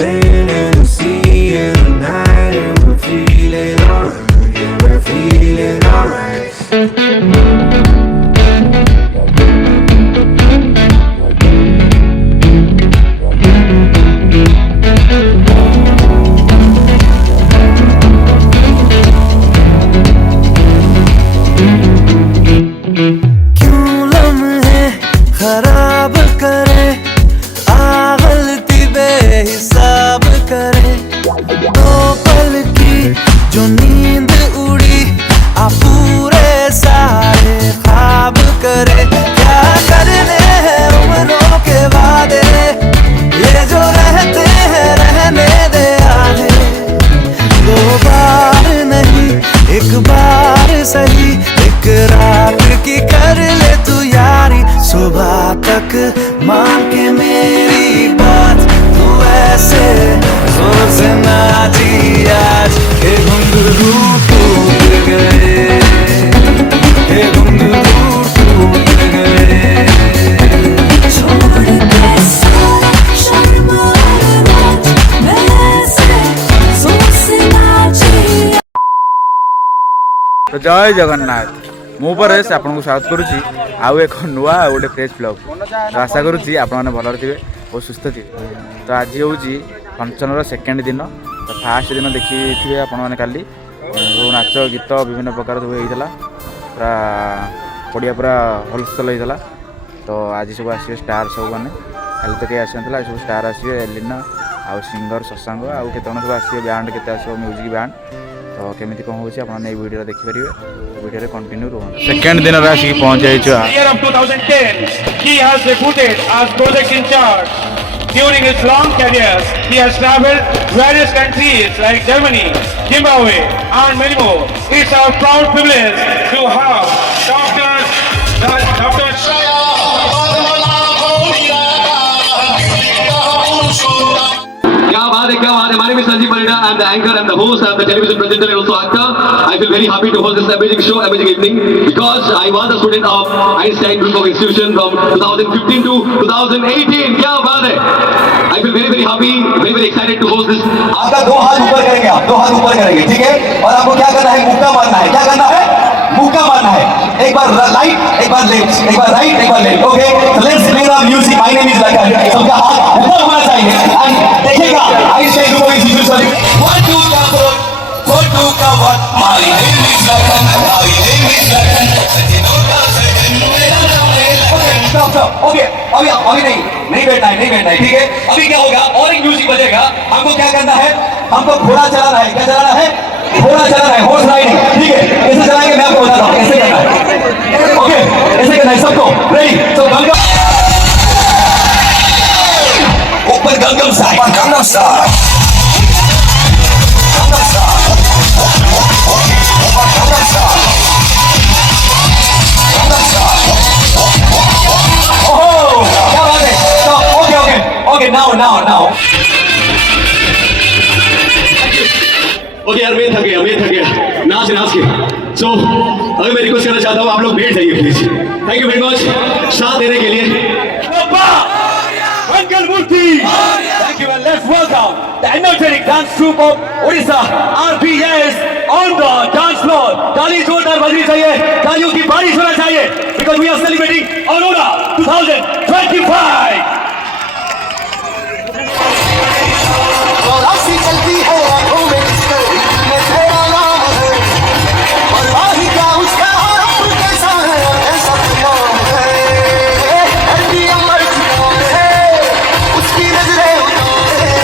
sand and the sea and the night, and we're feeling alright. Yeah, we're feeling alright. क्यों लम्हे खराब करे, आ गलती बेहिसाब करे, दो पल की जो नींद उड़ी आ पूरे सारे ख्वाब करे। क्या करने हैं उम्रों के वादे, ये जो रहते हैं रहने दे आधे। दो बार नहीं एक बार सही, एक रात की कर ले तू यारी। सुबह तक मान के मेरी बात, तू ऐसे जोर से नाची आज के घुंघरू टूट गए, के घुंघरू टूट गए। छोड़ के सारा शर्म और लाज, मैं ऐसे जोर से नाची। तो जय जगन्नाथ मु पर आपको स्वागत करुच्ची आउ एक नुआ गोटे फ्रेश ब्लॉग। तो आशा करुच्ची आपने भल थे और सुस्थ थे। तो आज हूँ फंक्शन सेकेंड दिन। तो फास्ट दिन देखी आपने काली नाच गीत विभिन्न प्रकार सब होता पूरा पड़िया पूरा होलसेल होता। तो आज सब आसवे स्टार सब मैंने खाली तो कहीं आसना सब स्टार आसवे एलिना आउ सिंगर शशांक आउ के सब आसवे बैंड के आसो म्यूजिक बैंड। तो केमिति कौन होची आपन नै वीडियो देखिपारे वीडियो रे कंटिन्यू रहन। सेकंड दिन रे आसी पहुंच जाई छ। Year of 2010 he has debuted as project in charge. During his long career he has traveled various countries like Germany, Zimbabwe and many more. It's our proud privilege to have Dr. क्या बात है। My name is Sanjeev Parida. I am the anchor, I am the host, I am the television presenter and also actor. I feel very happy to host this amazing show, amazing evening, because I was a student of Einstein Group of Institution from 2015 to 2018. क्या बात है। I feel very happy, very excited to host this. आपका दो हाथ ऊपर करेंगे, आप दो हाथ ऊपर करेंगे, ठीक है। और आपको क्या करना है, मुक्का मारना है। क्या करना है, मुक्का मारना है। एक बार राइट, एक बार लेफ्ट, एक बार राइट, एक बार left. Okay, so let's play the music. My name is Lakan. सबका हाथ ऊपर होना चाहिए। एंड देखिएगा Einstein Group of Institution 1 2 का बोल, 4 2 का what? My name is Lakan, my name is Lakan. Okay, अभी नहीं बैठना है, ठीक है। अभी क्या होगा, और एक म्यूजिक बजेगा। हमको क्या करना है, हमको घोड़ा चलाना है। क्या चलाना है, घोड़ा चलाना है, हॉर्स राइडिंग, ठीक है। कैसे चलाएंगे मैं आपको बताता हूँ, कैसे करना है। ओके, ऐसे करना है सबको। रेडी, तो गंगम ऊपर, Gangnam style, Gangnam style, Gangnam style, Gangnam style, Gangnam style. ओहो, क्या बात है। तो ओके, नाउ ओके यार, मैं थक गया नाच के। सो अभी मैं रिक्वेस्ट करना चाहता हूँ, आप लोग बैठ जाइए please. Thank you very much साथ देने के लिए। Uncle Murthy. Thank you and let's welcome the energetic dance troupe of Odisha, RBS, on the dance floor. ताली जोरदार बजनी चाहिए, तालियों की बारिश होना चाहिए, because we are celebrating Aurora 2025. चलती है आंखों में मैं तेरा नाम है, और वाही क्या उसका रूप कैसा है, ऐसा नाम है। हल्दी अमर चुका है, उसकी नजरें उतार है,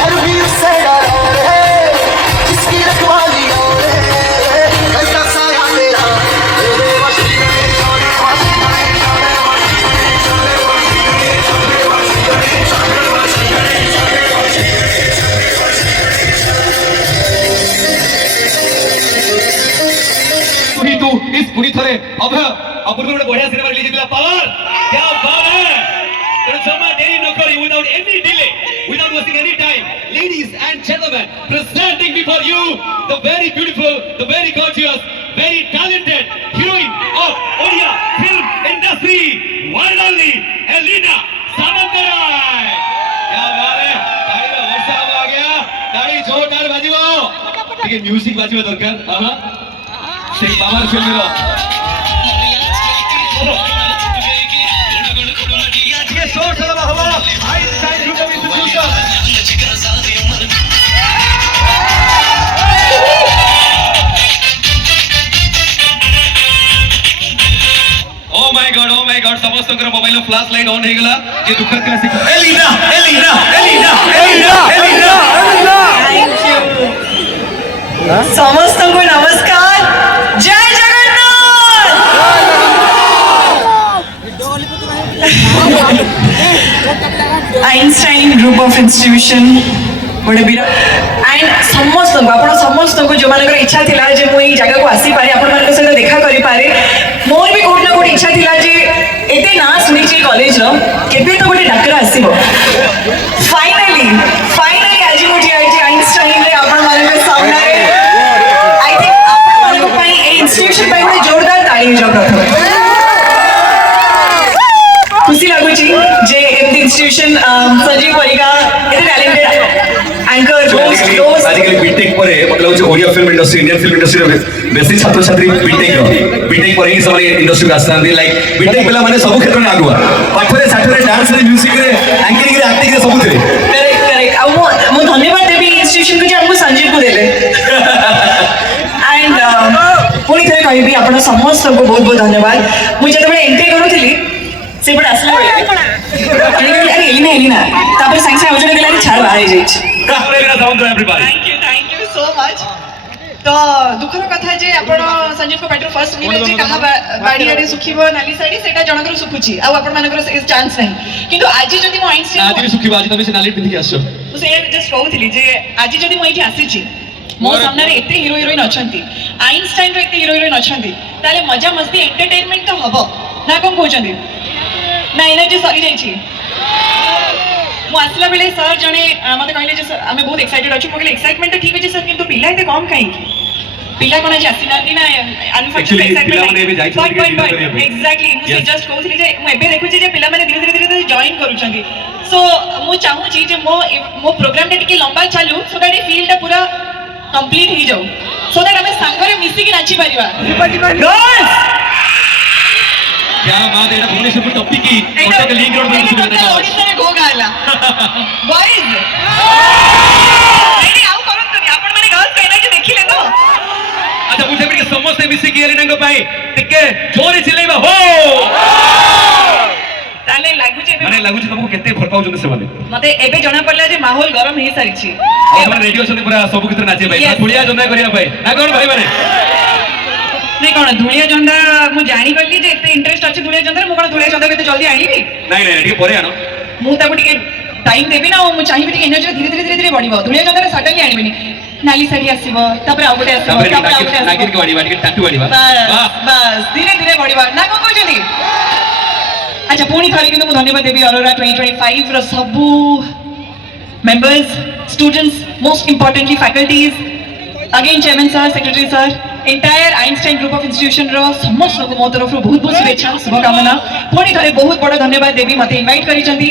हर भी उससे डरा है, जिसकी रखवाली है, कैसा साया तेरा मेरे वश में, तू इस पूरी तरह अब गोटे बढ़िया सिनेमा रिलीज होता पावर। क्या बात है। तो जमा देरी न करी, without any delay, without wasting any time, ladies and gentlemen, presenting before you the very beautiful, the very gorgeous, very talented heroine of Odia film industry, one and only Elina Samantarai. क्या बात है। ଟିକେ music ବାଜିବା ଦରକାର ସେଇ power ଫିଲ୍ମର ଟିକେ ସୋର ସଲବା ହବ Einstein group of institution Oh my god ସମସ୍ତଙ୍କର ମୋବାଇଲ ଫ୍ଲାଶ ଲାଇଟ ଅନ୍ ହେଇଗଲା ଯେ ଦୁଃଖ ଥିଲା ସେ ଏଲିନା ସମସ୍ତଙ୍କୁ ନମସ୍କାର ଜୟ Jagannath Einstein group of institution ଗୋଟେ ବିର ଆଣ୍ଡ ସମସ୍ତଙ୍କୁ ଆପଣ ସମସ୍ତଙ୍କୁ ଯେଉଁମାନଙ୍କର ଇଚ୍ଛା ଥିଲା ଯେ ମୁଁ ଏଇ ଜାଗାକୁ ଆସିପାରେ ଆପଣମାନଙ୍କ ସହିତ ଦେଖା କରିପାରେ ମୋର ବି କୋଉଠି ନା କୋଉଠି ଇଚ୍ଛା ଥିଲା ଯେ ଏତେ ନାଁ ଶୁଣିଛି ଏ କଲେଜର କେବେ ତ ଗୋଟେ ଡାକରା ଆସିବ ଫାଇନାଲି ଆଜି ମୁଁ ଠିଆ ହେଇଛି ଆଇନଷ୍ଟାଇନରେ ଆପଣମାନଙ୍କ ସାମ୍ନାରେ ଆଇ ଥିଙ୍କ ଆପଣମାନଙ୍କ ପାଇଁ ଏଇ ଇନଷ୍ଟିଟ୍ୟୁସନ ପାଇଁ ଗୋଟେ ଜୋରଦାର ତାଳି ହେଇଯାଉ ପ୍ରଥମେ खुशी लगुची जे एमती इंस्टीट्यूशन संजीव परिका एते टैलेंटेड एंकर होस्ट आजकल बीटेक पर मतलब Odia film industry Indian film industry बेसी छात्र छात्री बीटेक पर ही सब इंडस्ट्री में आसान लाइक बीटेक पिला माने सब क्षेत्र में आगुआ पाठरे साठरे डांस रे म्यूजिक रे एंकरिंग रे एक्टिंग रे सब थे करेक्ट आ मो धन्यवाद देबी इंस्टीट्यूशन को जे हमको संजीव को देले एंड पुणी थे कहबी आपण समस्त को बहुत बहुत धन्यवाद मु जते बळे एंट्री करूथिली से बड़ा असला अरे एलिना तापर साइंस से आवजने गेला छाड़ बाहर जाइछ थैंक यू सो मच तो दुखर कथा जे आपण संजीव को पैटर फर्स्ट मिले जे कहा बाड़ी आडे सुखिबो नाली साडी सेटा जनकर सुखुची आ आपण मानकर चांस नहीं किंतु आज जदी मो आइंस्टाइन आज भी सुखिबो आज तमे से नाली पिंधि आसो मु से जस्ट कहउथिली जे आज जदी मो एठी आसीची मो सामने रे एते हीरो हीरोइन अछंती आइंस्टाइन रे एते हीरो हीरोइन अछंती ताले मजा मस्ती एंटरटेनमेंट तो हबो ना कोन कहउचंदी ना एनर्जी सरी जाइछि मु आसला बेले सर जने मते कहले जे सर हमें बहुत एक्साइटेड अछि मोगले एक्साइटमेंट तो ठीक अछि सर किंतु पिला एते कम काई पिला कोन जे आसिनांती ना अनफॉर्चूनेट एक्साइटमेंट एग्जैक्टली मु से जस्ट कहउथिली जे मु एबे देखु जे पिला माने धीरे धीरे जॉइन करूछंती सो मु चाहू छी जे मो प्रोग्राम टा टिके लंबा चालू सो दैट ए फील टा पूरा कंप्लीट ही जाऊ सो दैट हमें संगरे मिसी की नाची परिबा गर्ल्स क्या बात है भुवनेश्वर को टॉपिक की कॉन्टैक्ट लिंक रोड में सुविधा देना ओडिसा रे गो गाला बॉयज नहीं आउ करंतु आपण माने गर्ल्स कहना कि देखिले तो अच्छा मुझे भी समस्त मिसी की एलिना को पाए टिके जोरे चिल्लाइबा हो ताले लागु जे माने लागु तुमको केते भल पाउ जने से माने मते एबे जणा पड़ला जे माहौल गरम हे सारी छी हम रेडियो सुने पूरा सब कितर नाचे भाई पुलिया जंदा करिया भाई ना कोन भाई माने नहीं कौन धुलिया जंदा मु जानी करली जे एते इंटरेस्ट अछि धुलिया जंदा मु कोन धुलिया जंदा केते जल्दी आनीबी नहीं ठीक परे आनो मु ताको टिके टाइम देबी ना मु चाहिबी टिके एनर्जी धीरे धीरे बढ़िबो धुलिया जंदा सडनली आनीबेनी नाली साड़ी आसीबो तापर आ गोटे आसीबो तापर आ गोटे नागिन के वाडी टिके टाटू वाडी बस धीरे बढ़िबो ना कोन कहजली अच्छा पुणी थाली किंतु मु धन्यवाद देबी अरोरा 2025 रो सबु members students most importantly faculties again chairman sir secretary sir entire Einstein group of institution रो समस्त लोग मो तरफ बहुत बहुत शुभेच्छा शुभकामना पुणी थारे बहुत बड़ धन्यवाद देबी मते इनवाइट करी चंदी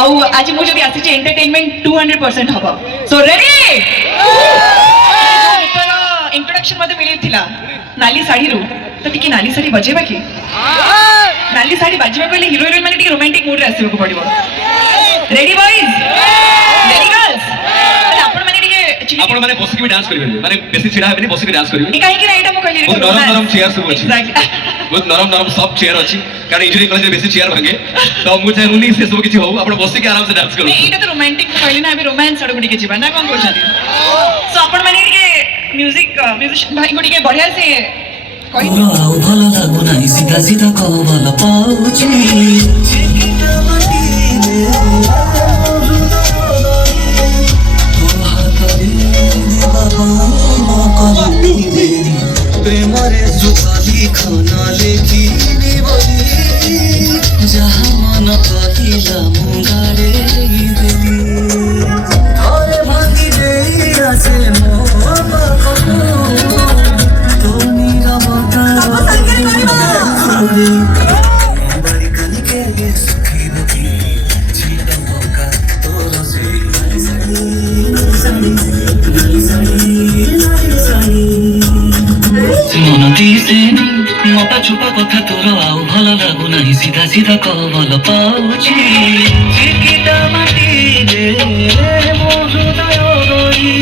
आउ आज मु जदी आसी एंटरटेनमेंट 200% हबो सो रेडी इंट्रोडक्शन मध्ये मिली थिला नाली साड़ी रो तो टिके नाली साड़ी बजेबा की नाली साड़ी बाजिबा कहले हीरो हीरोइन माने टिके रोमांटिक मूड रे आसीबा को पड़िबो रेडी बॉयज रेडी गर्ल्स आपण माने टिके आपण माने बस के डांस करिबे माने बेसी छिडा हेबे बस के डांस करिबे काहे कि एटा मो कहली बहुत नरम चेयर सब अछि बहुत नरम सब चेयर अछि कारण इंजीनियरिंग कॉलेज में बेसी चेयर भांगे तो मु चाहूनी से सब किछि हो आपण बस के आराम से डांस करू एटा तो रोमांटिक कहली ना अभी रोमांस सडो टिके छिबा ना कोन कहछथि सो आपण माने टिके म्यूजिशियन भाई को टिके बढ़िया से कहि ଆଉ ଭଲ ଲାଗୁନାହିଁ ସିଧା ସିଧା କହ ଭଲ ପାଉଛି ପ୍ରେମରେ ଜୁକାଲି ଖାନା ଲେଖିନି ବୋଲି ଯାହା ମନ କହିଲା ମୁଁ ଗାଡ଼େଇ ଦେଲି ଘରେ ଭାଙ୍ଗି ଦେଇ ଆସେ ମୋ ପାଖକୁ ତୋ ନିରବତା ବାଡ଼ି କାଲିକେ ସୁଖୀ ଦେଖି ଛିଟ ପକା ତୋର ସେଇ ନାଲି ଶାଢ଼ୀ ଦିଶେନି ମୋଟା ଛୋଟା କଥା ତୋର ଆଉ ଭଲ ଲାଗୁନାହିଁ ସିଧା ସିଧା କହ ଭଲ ପାଉଛି ଚିକିଟା ମାଟିରେ ମୋ ହୃଦୟ ଗଳି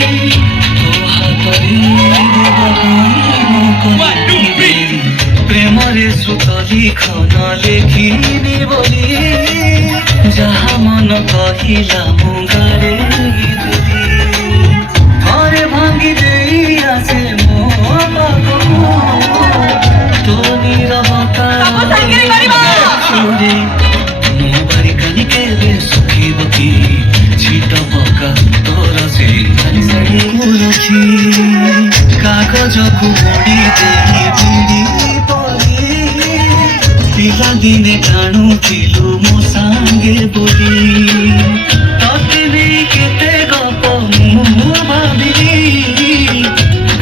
ତୋ ହାତରେ ଦେବା ପାଇଁ ମୁଁ କହିବି ପ୍ରେମରେ ସୁତ ଲିଖନ ଲେଖିନି ବୋଲି ଯାହା ମନ କହିଲା ମୁଁ ଗାରେଇ ଦେବି ଥରେ ଭାଙ୍ଗି ଦେଇ ଆସେ ମୋ ପାଖକୁ ତୋ ନିରବତା ଶୁଣି ମୋ ବାରିକାନି କେବେ ଶୁଖିବ କି ଛିଟ ପକା ତୋର ସେଇ ଖାଲି ଶାଢ଼ୀ ରଖି କାଗଜକୁ ମୋଡ଼ି ଦେଇ ବିଡ଼ି ପରି ପିଲାଦିନେ ଟାଣୁଥିଲୁ ମୋ ସାଙ୍ଗେ ବୋଲି ତତେ ନେଇ କେତେ ଗପ ମୁଁ ଭାବିଲି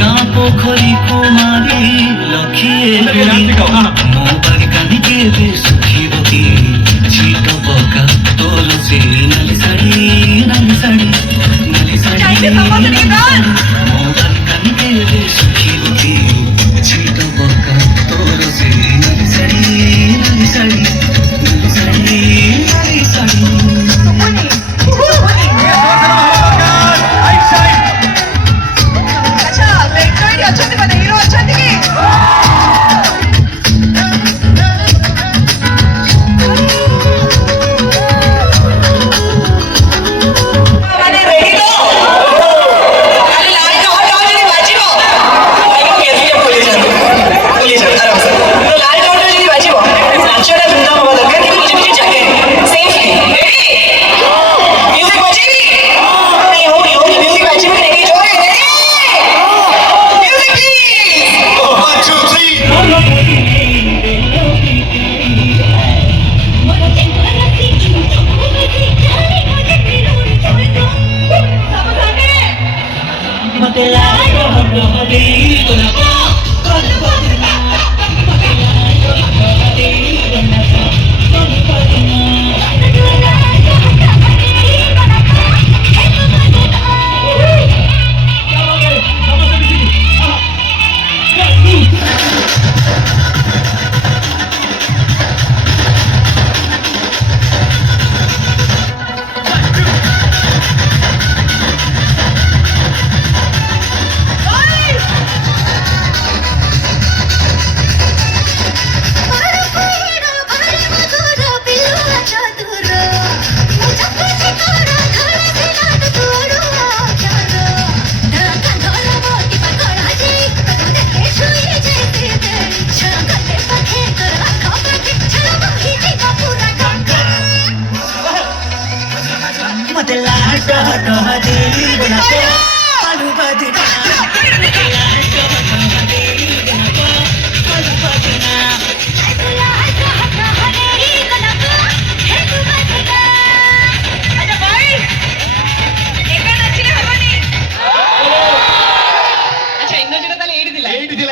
ଗାଁ ପୋଖରୀକୁ ମାରି ଲକ୍ଷିଏ ମୋ ବାରିକାନି କେବେ ଶୁଖିବ କି ଛିଟ ପକା ତୋର ସେ ନାଲି ଶାଢ଼ୀ ନାଲି ଶାଢ଼ୀ ନାଲି ଶାଢ଼ୀ ମୋ ବାରିକାନି କେବେ ଶୁଖିବ କି ଛିଟ ପକା ତୋର ସେ ନାଲି ଶାଢ଼ୀ ନାଲି ଶାଢ଼ୀ ନାଲି ଶାଢ଼ୀ ନାଲି ଶାଢ଼ୀ ଆଚ୍ଛା ଲେଖକ ଏଠି ଅଛନ୍ତି ମାନେ ହିରୋ ଅଛନ୍ତି କି ମାନେ ରେଡି ତ ଖାଲି ଲାଇଟ୍ ଅନ୍ ଯଦି ବାଜିବ ଭାଇକୁ କେମିତି ଭୁଲି ଯାଆନ୍ତୁ ଆରାମସେ ତ ଲାଇଟ୍ ଅନ୍ ଯଦି ବାଜିବ ନାଚଟା ଧୁମଧାମ ହବା ଦରକାର କିନ୍ତୁ ନିଜ ନିଜ ଜାଗାରେ ସେଫଲି ରେଡି ମ୍ୟୁଜିକ୍ ବଜେଇବି ନାଇଁ ହଉନି ମ୍ୟୁଜିକ୍ ବାଜିବି ନାଇଁ ଜୋରେ ରେଡି ମ୍ୟୁଜିକ୍ ପ୍ଲିଜ୍ 1 2 3 ମତେ ଲାଗେ ହବହରି ଗୋଲାପ मते लाट हटे गोलाप आलू बजना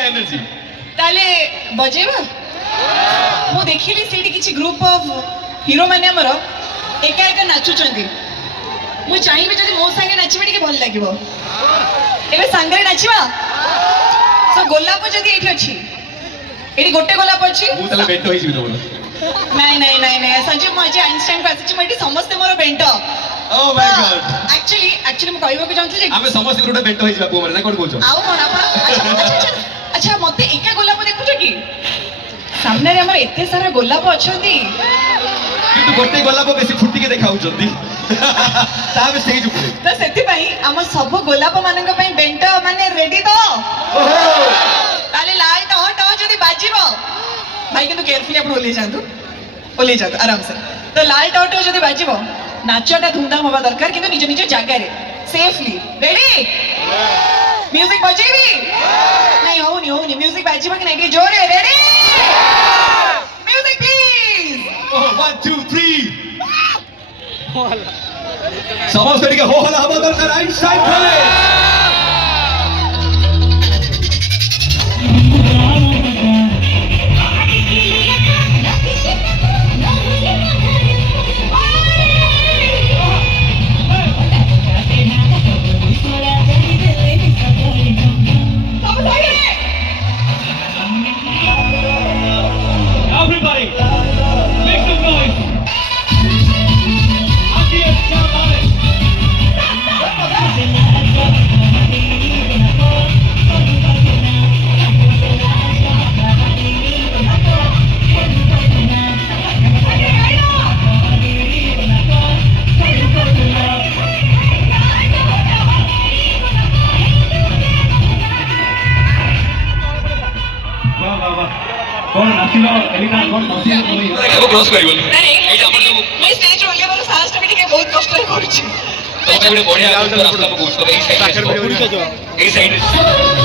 एनर्जी ताले बजेबा मु देखिली सेठी किछि ग्रुप ऑफ हीरो माने हमर एका एका नाचुचंदी मु चाहिबे जदी मो संगे नाचिबे टिके भल लागिबो एबे संगे नाचिबा सो गोलाप जदी एठी अछि एठी गोटे गोलाप अछि मु तले बेंट होई जिबो नहीं नहीं नहीं नहीं संजीव मजे आइंस्टाइन को आछि मटी समस्त मोर बेंट ओ माय गॉड एक्चुअली मु कहबो के जानथि जे आमे समस्त गुरुटा बेंट होई जिबा माने ना कोन कोचो आउ मन अपन अच्छा मते एका गोलाप देखुछ कि सामने रे हमर एते सारा गोलाप अछंती किंतु गोटे गोलाप बेसी फुटी के देखाउ जल्दी ताबे सेही जुपुले तो सेति पई हम सब गोलाप मानक पई बेंट माने रेडी तो ओहो ताले लाइट हट जदी बाजिबो भाई किंतु केयरफुली अपन ओले जातो आराम से तो लाइट हट जदी बाजिबो नाचटा धूमधाम होबा दरकार किंतु निज निज जागा रे सेफली रेडी म्यूजिक बजेबी नहीं होनी म्यूजिक बाजिबो कि नहीं जोरे रेडी म्यूजिक प्लीज 1 2 3 समस्त तरीके हो हला हवा दरकार आइंस्टाइन करे କଣ ନାଚିଲ ଏଲିନା କଣ ନାଚିଲ କେବେ କ୍ରସ୍ କରିବନି ଏଇଟା ଆମର ସବୁ ମୁଁ ଷ୍ଟେଜ୍ ଓହ୍ଲେଇବାର ସାହସଟା ବି ଟିକେ ବହୁତ କଷ୍ଟରେ କରୁଛି ତମେ ଗୋଟେ ବଢିଆ ରାସ୍ତା ପକଉଛ ଏଇ ସାଇଡରେ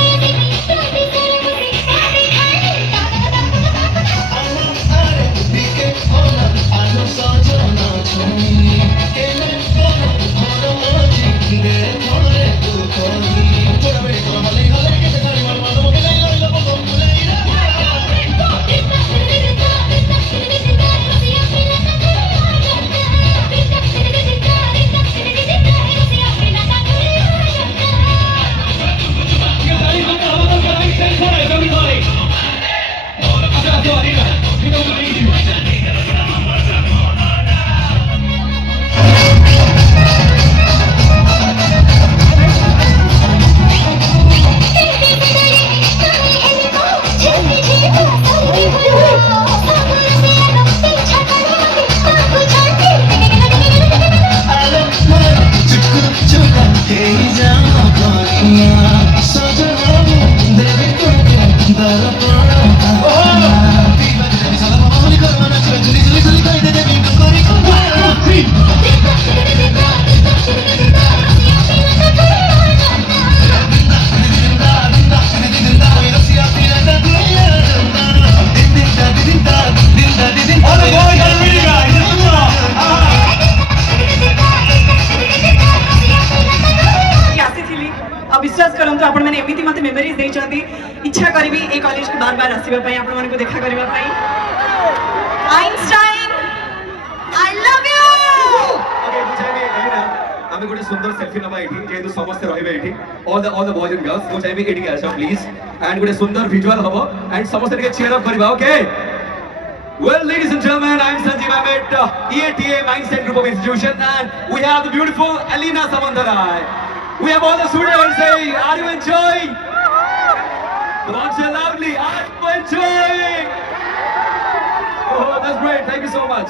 ଆସିଥିଲି ଆଉ ବିଶ୍ୱାସ କରନ୍ତୁ ଆପଣମାନେ ଏମିତି ମୋତେ ମେମୋରିଜ୍ ଦେଇଛନ୍ତି ଇଚ୍ଛା କରିବି ଏ କଲେଜକୁ ବାର ବାର ଆସିବା ପାଇଁ ଆପଣମାନଙ୍କୁ ଦେଖା କରିବା ପାଇଁ ଆଇନଷ୍ଟାଇନ ଆଇ ଲଭ୍ ୟୁ আমি গোটে সুন্দর সেলফি নবা এটি যেহেতু সমস্ত রহিবে এটি all the boys and girls গো চাইবে এটিকে আসো প্লিজ এন্ড গোটে সুন্দর ভিজুয়াল হবো এন্ড সমস্ত টিকে চিয়ার আপ করিবা ওকে Well, ladies and gentlemen, I'm Sanjeev. I'm at EATA Mindset Group of Institution, and we have the beautiful Alina Samandarai. We have all the students. Say, are you enjoying? Come on, say loudly. Are you enjoying? Oh, that's great. Thank you so much.